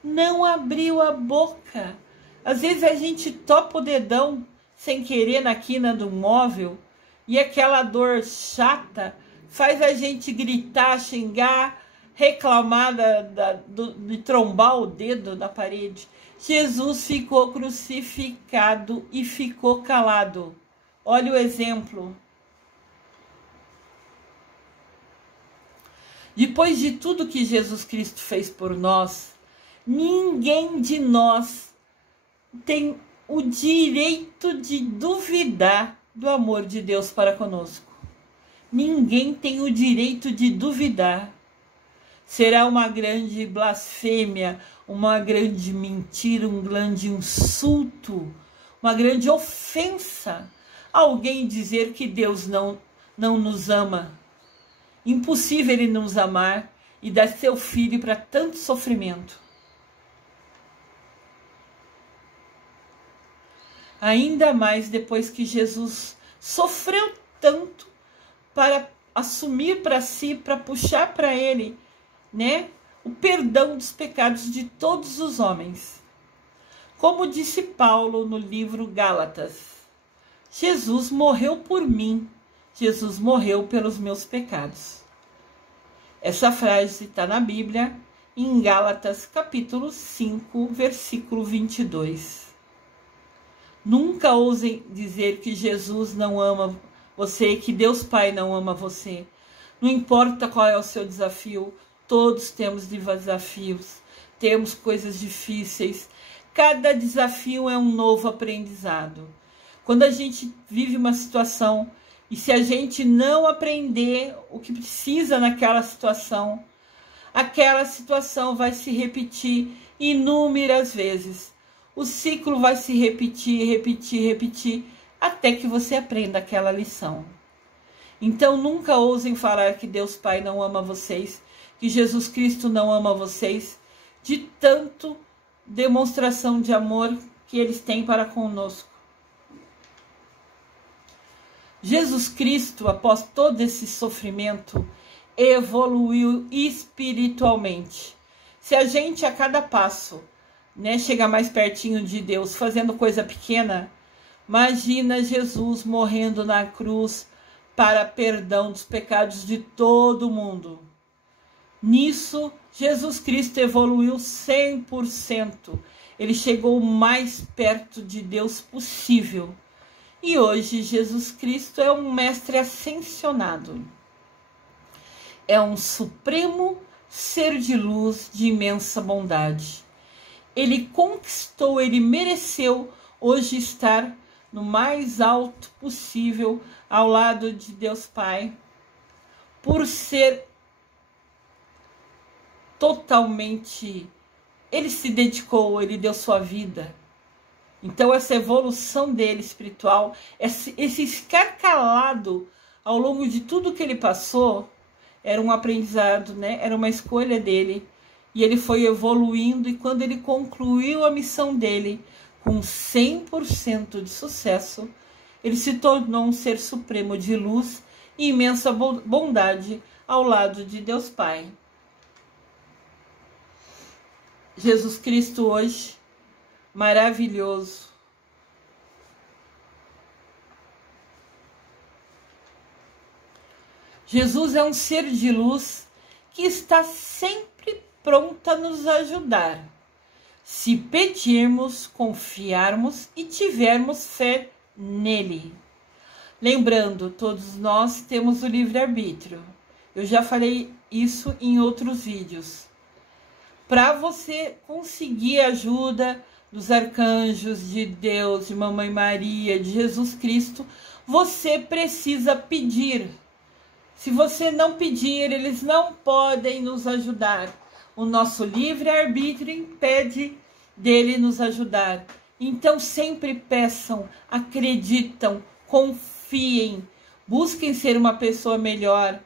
não abriu a boca. Às vezes a gente topa o dedão sem querer na quina do móvel e aquela dor chata faz a gente gritar, xingar, reclamar de trombar o dedo na parede. Jesus ficou crucificado e ficou calado. Olha o exemplo. Depois de tudo que Jesus Cristo fez por nós, ninguém de nós tem o direito de duvidar do amor de Deus para conosco. Ninguém tem o direito de duvidar. Será uma grande blasfêmia, uma grande mentira, um grande insulto, uma grande ofensa alguém dizer que Deus não nos ama. Impossível ele nos amar e dar seu filho para tanto sofrimento. Ainda mais depois que Jesus sofreu tanto para assumir para si, para puxar para ele, né, o perdão dos pecados de todos os homens. Como disse Paulo no livro Gálatas, Jesus morreu por mim, Jesus morreu pelos meus pecados. Essa frase está na Bíblia, em Gálatas capítulo 5, versículo 22. Nunca ousem dizer que Jesus não ama você, que Deus Pai não ama você. Não importa qual é o seu desafio, todos temos desafios, temos coisas difíceis. Cada desafio é um novo aprendizado. Quando a gente vive uma situação e se a gente não aprender o que precisa naquela situação, aquela situação vai se repetir inúmeras vezes. O ciclo vai se repetir, até que você aprenda aquela lição. Então, nunca ousem falar que Deus Pai não ama vocês, que Jesus Cristo não ama vocês, de tanto demonstração de amor que eles têm para conosco. Jesus Cristo, após todo esse sofrimento, evoluiu espiritualmente. Se a gente a cada passo, né, chega mais pertinho de Deus, fazendo coisa pequena, imagina Jesus morrendo na cruz para perdão dos pecados de todo mundo. Nisso, Jesus Cristo evoluiu 100%. Ele chegou o mais perto de Deus possível. E hoje Jesus Cristo é um mestre ascensionado. É um supremo ser de luz de imensa bondade. Ele conquistou, ele mereceu hoje estar no mais alto possível ao lado de Deus Pai, por ser totalmente, ele se dedicou, ele deu sua vida. Então essa evolução dele espiritual, esse ficar calado ao longo de tudo que ele passou, era um aprendizado, né? Era uma escolha dele. E ele foi evoluindo, e quando ele concluiu a missão dele com 100% de sucesso, ele se tornou um ser supremo de luz e imensa bondade ao lado de Deus Pai. Jesus Cristo hoje, maravilhoso. Jesus é um ser de luz que está sempre pronto a nos ajudar, se pedirmos, confiarmos e tivermos fé nele. Lembrando, todos nós temos o livre-arbítrio. Eu já falei isso em outros vídeos. Para você conseguir a ajuda dos arcanjos, de Deus, de Mamãe Maria, de Jesus Cristo, você precisa pedir. Se você não pedir, eles não podem nos ajudar. O nosso livre-arbítrio impede dele nos ajudar. Então sempre peçam, acreditam, confiem, busquem ser uma pessoa melhor.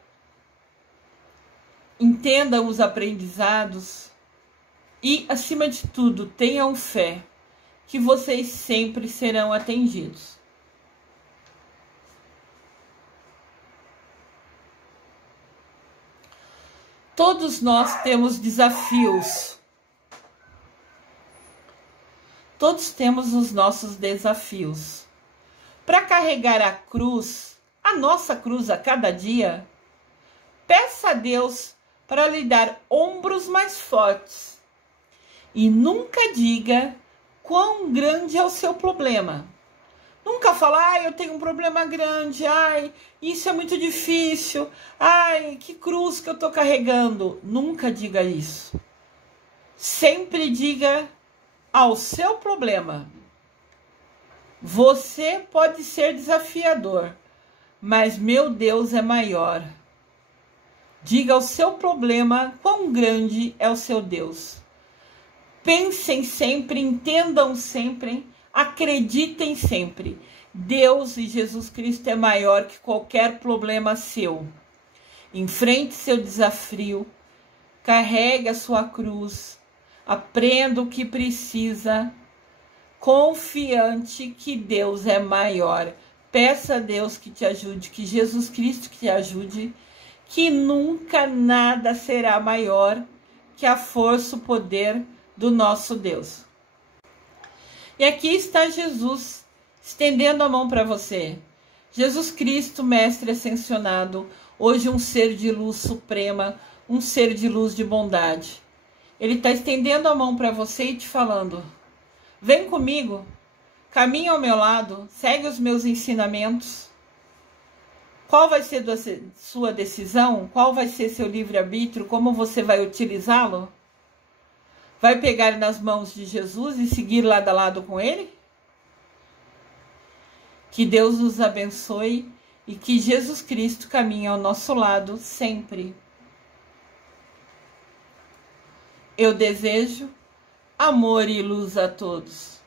Entendam os aprendizados e, acima de tudo, tenham fé que vocês sempre serão atendidos. Todos nós temos desafios. Todos temos os nossos desafios. Para carregar a cruz, a nossa cruz a cada dia, peça a Deus para lhe dar ombros mais fortes. E nunca diga quão grande é o seu problema. Nunca fala, eu tenho um problema grande, isso é muito difícil, que cruz que eu estou carregando. Nunca diga isso. Sempre diga ao seu problema. Você pode ser desafiador, mas meu Deus é maior. Diga ao seu problema quão grande é o seu Deus. Pensem sempre, entendam sempre, acreditem sempre. Deus e Jesus Cristo é maior que qualquer problema seu. Enfrente seu desafio, carregue a sua cruz, aprenda o que precisa, confiante que Deus é maior. Peça a Deus que te ajude, que Jesus Cristo que te ajude, que nunca nada será maior que a força, o poder do nosso Deus. E aqui está Jesus estendendo a mão para você. Jesus Cristo, Mestre ascensionado, hoje um ser de luz suprema, um ser de luz de bondade. Ele está estendendo a mão para você e te falando: vem comigo, caminha ao meu lado, segue os meus ensinamentos. Qual vai ser a sua decisão? Qual vai ser seu livre-arbítrio? Como você vai utilizá-lo? Vai pegar nas mãos de Jesus e seguir lado a lado com ele? Que Deus nos abençoe e que Jesus Cristo caminhe ao nosso lado sempre. Eu desejo amor e luz a todos.